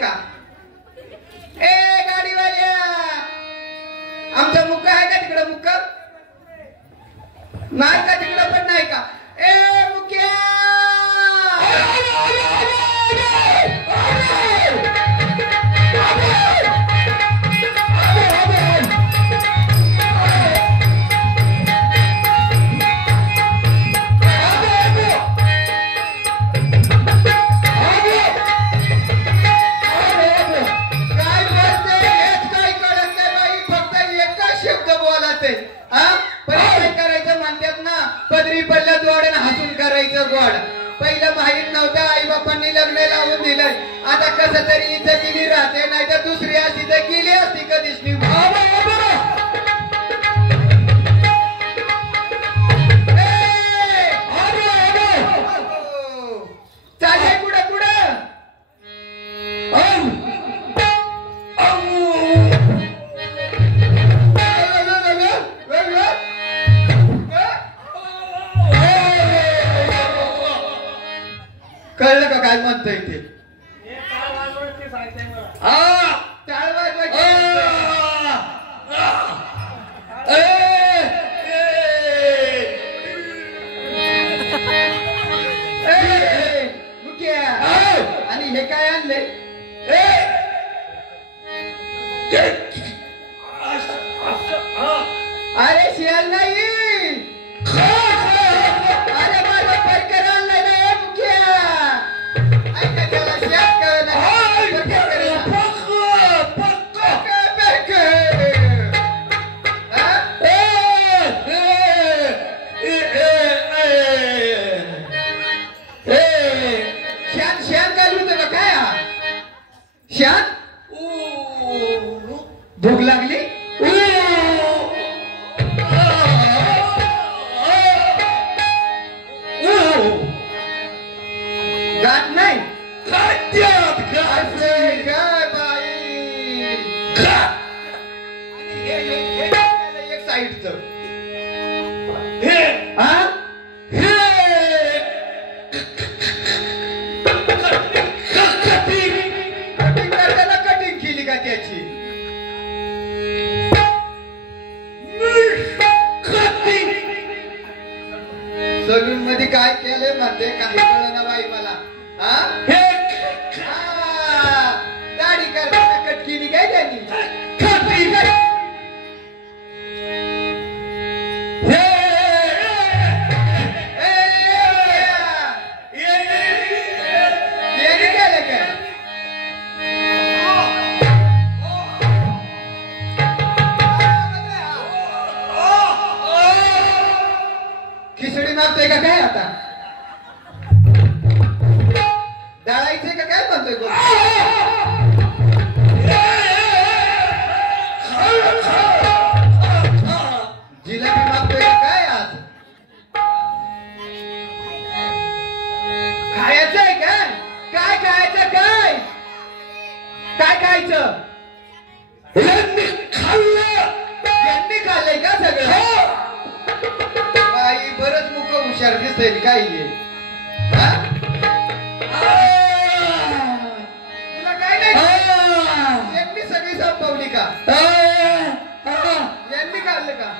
का? ए गाडीवाल्या, आमचा मुक्का आहे का तिकडं? मुक्का नाही का तिकडं? पण नाही का? ए मुक्या, पदरी पडल्या जोड्यानं हसून करायचं गोड. पहिलं माहीत नव्हतं, आई बापांनी लग्न लावून दिलंय. आता कसं तरी इथं गेली राहते, नाही तर दुसरी अशी तर गेली असती कधीच नाही. चाललंय कुठं कुठं? कळलं का काय म्हणतोय ते? टाळ वाजवायची. आणि हे काय आणलंय? अरे शियाल नाही, अरे माझा परकर आणलाय ना मुख्या. ऐका त्याला शियाल कळलं नाही. शान घालू तुला काय? शान भूक लागली? गाठ नाही काय बाई? एक साईडचं कटिंग केली का त्याची? सलून मध्ये काय केलंय म्हणते काही कळलं ना बाई मला. दाढी करताना कट केली काय त्यांनी? खिचडी मागतोय का काय आता? डाळायचंय का काय म्हणतोय? जिलेबी मागतोय का काय? आज खायचंय का? काय खायचं? काय काय खायचं? यांनी खाल्लंय का सगळं? बाई बरंच मुख हुशार दिसतंय काय? तुला काय नाही? यांनी सगळी संपवली का? यांनी खाल्लं का?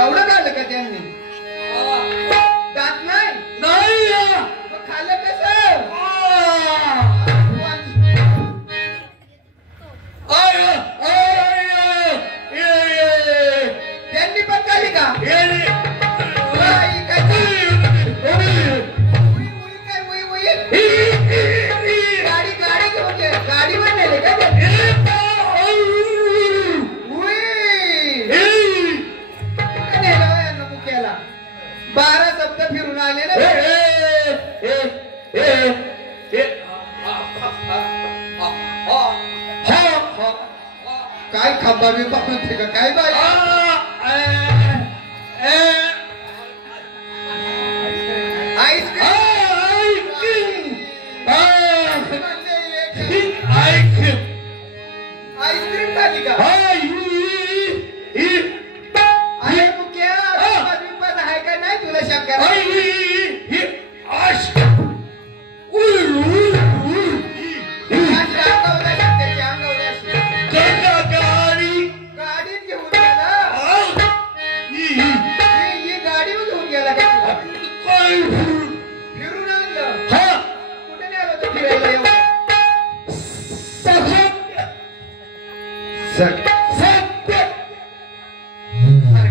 एवढं खाल्लं का त्यांनी? दात नाही? मग खाल्लं कसं? त्यांनी पण खाल्ली का? गाडी गाडी घेऊन गे. गाडीवर नेले का? नेलं मुक्याला. 12 सप्त फिरून आले ना. काय खांबा मी पाहते का काय बाई? आईस्क्रीम खाली का? अरे मुक्या आहे का नाही?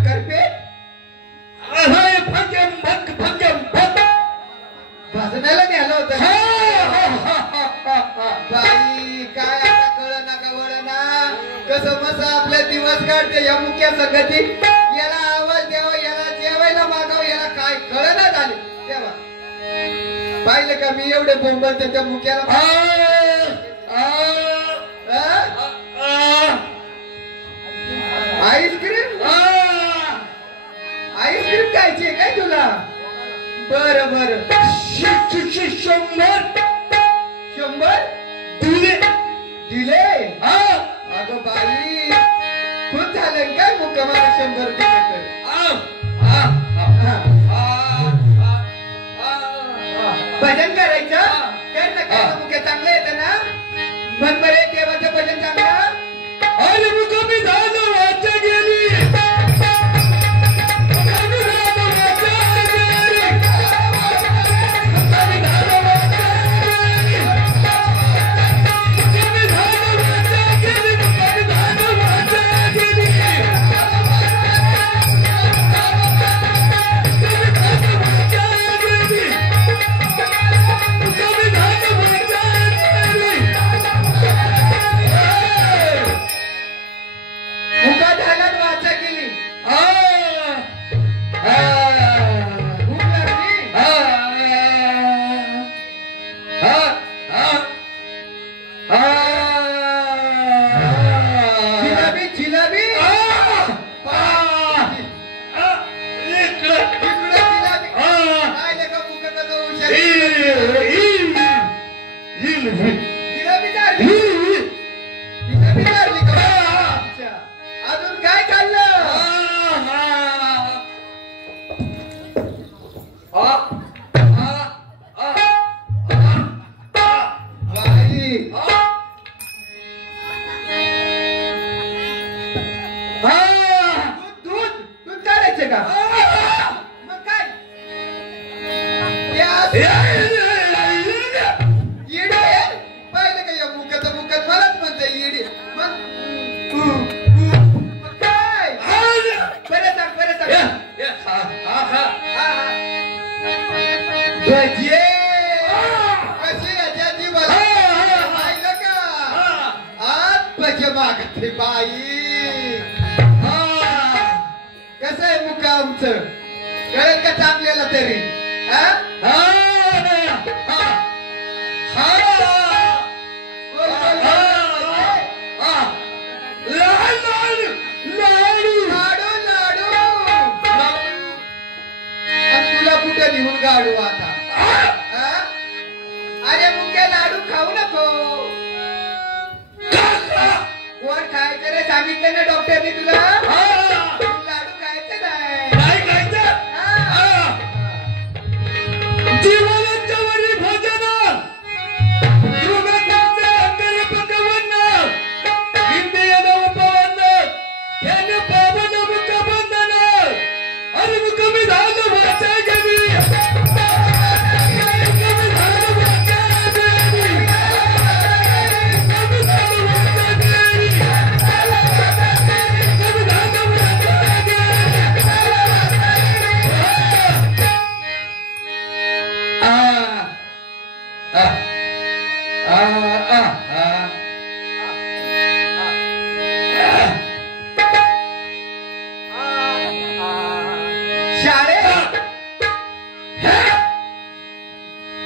शंकरपेठ भाजण्याला नेलं होतं बाई काय आता कळ ना का वळ ना कसं मस आपल्या दिवस काढते या मुख्या संगती याला आवाज द्यावा याला जेवायला मागावं याला काय कळ ना झाले तेव्हा पाहिलं का मी एवढे बोंबल त्या मुख्याला आईस्क्रीम आईस्क्रीम खायची काय तुला बर बर 100 दिले अगं बाई खूप झालं काय मुक्कामाला 100 दिले तर भजन करायचं कर ना काय मुख्य चांगलं येतं ना मन बरे देवाचं भजन चांगलं अरे मुक्कामी झालं वाचा गेली अजून काय खाल्लं दूध दूध काढायचे का मग काय पाहिलं का या मुखाचं मुखात मलाच म्हणते येडी मग काय बरं सांग भजे कशी याच्याची मला पाहिलं का आज भजे मागते बाई कसं आहे मुका आमचं कळत का चांगलेला तरी तुला कुठे लिहून गाडू आता अरे मुख्य लाडू खाऊ नको कोण खायचं रे सांगितलं ना डॉक्टरने तुला लाडू खायचं नाही जीवनाच्या वरी भजन पकवन्न इंद्रिय उपवन्न याने पावन मुख बंधन अरे मुख विधान वाचा गेली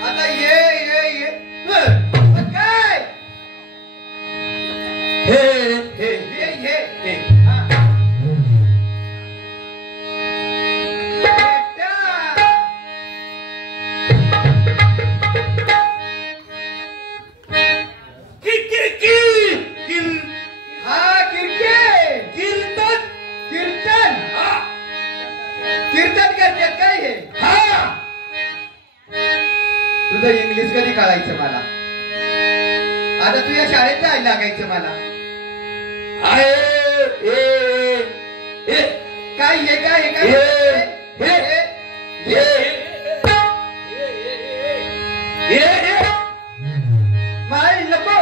आता ये काय हे कीर्तन करतात काय हे तुझं इंग्लिश कधी कळायचं मला आता तुझ्या शाळेत जायला लागायचं मला काय हे काय माय नको